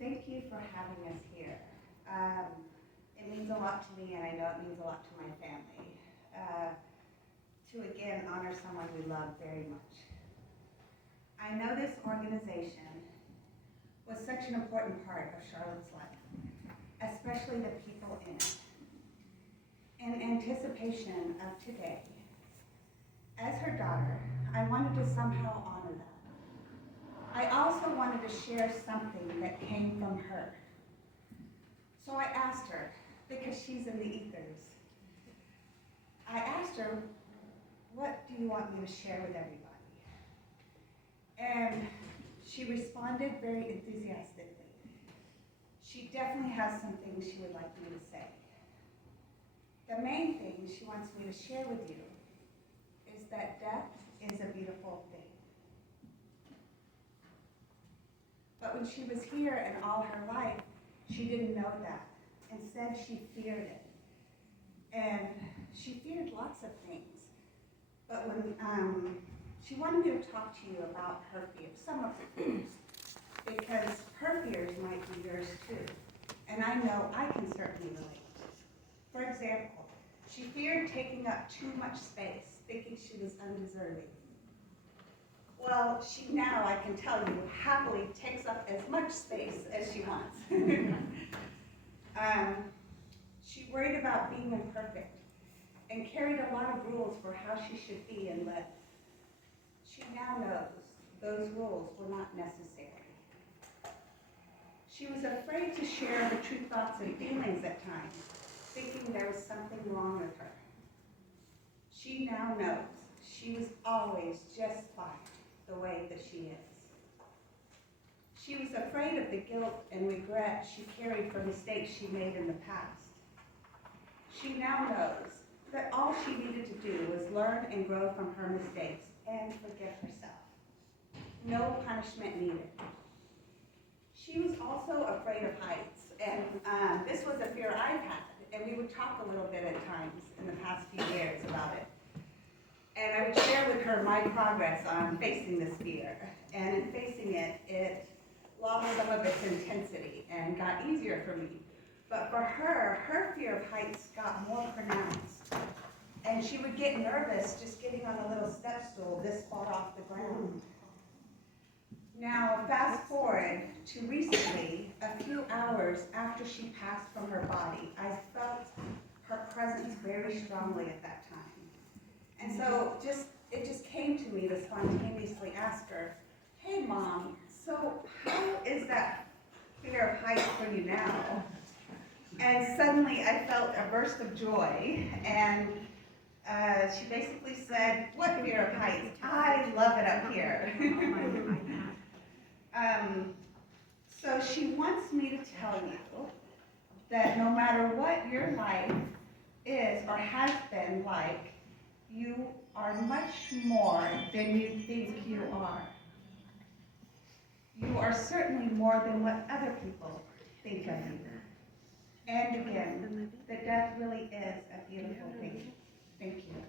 Thank you for having us here. It means a lot to me, and I know it means a lot to my family. To again honor someone we love very much. I know this organization was such an important part of Charlotte's life, especially the people in it. In anticipation of today, as her daughter, I wanted to somehow honor that. I also wanted to share something that came from her. So I asked her, because she's in the ethers, I asked her, what do you want me to share with everybody? And she responded very enthusiastically. She definitely has some things she would like me to say. The main thing she wants me to share with you is that death is a beautiful thing. But when she was here and all her life, she didn't know that. Instead, she feared it. And she feared lots of things. But when she wanted me to talk to you about her fears, some of her fears, because her fears might be yours too. And I know I can certainly relate. For example, she feared taking up too much space, thinking she was undeserving. Well, she now, I can tell you, happily takes up as much space as she wants. She worried about being imperfect and carried a lot of rules for how she should be and live. She now knows those rules were not necessary. She was afraid to share her true thoughts and feelings at times, thinking there was something wrong with her. She now knows she was always just fine the way that she is. She was afraid of the guilt and regret she carried for mistakes she made in the past. She now knows that all she needed to do was learn and grow from her mistakes and forgive herself. No punishment needed. She was also afraid of heights, and this was a fear I've had, and we would talk a little bit at times in the past few years about it. And I would share with her my progress on facing this fear. And in facing it, it lost some of its intensity and got easier for me. But for her, her fear of heights got more pronounced. And she would get nervous just getting on a little step stool this far off the ground. Now, fast forward to recently, a few hours after she passed from her body, I felt her presence very strongly at that time. And so it just came to me to spontaneously ask her, hey Mom, so how is that fear of heights for you now? And suddenly I felt a burst of joy, and she basically said, what fear of heights? I love it up here. So she wants me to tell you that no matter what your life is or has been like, you are much more than you think you are. You are certainly more than what other people think of you. And again, that death really is a beautiful thing. Thank you.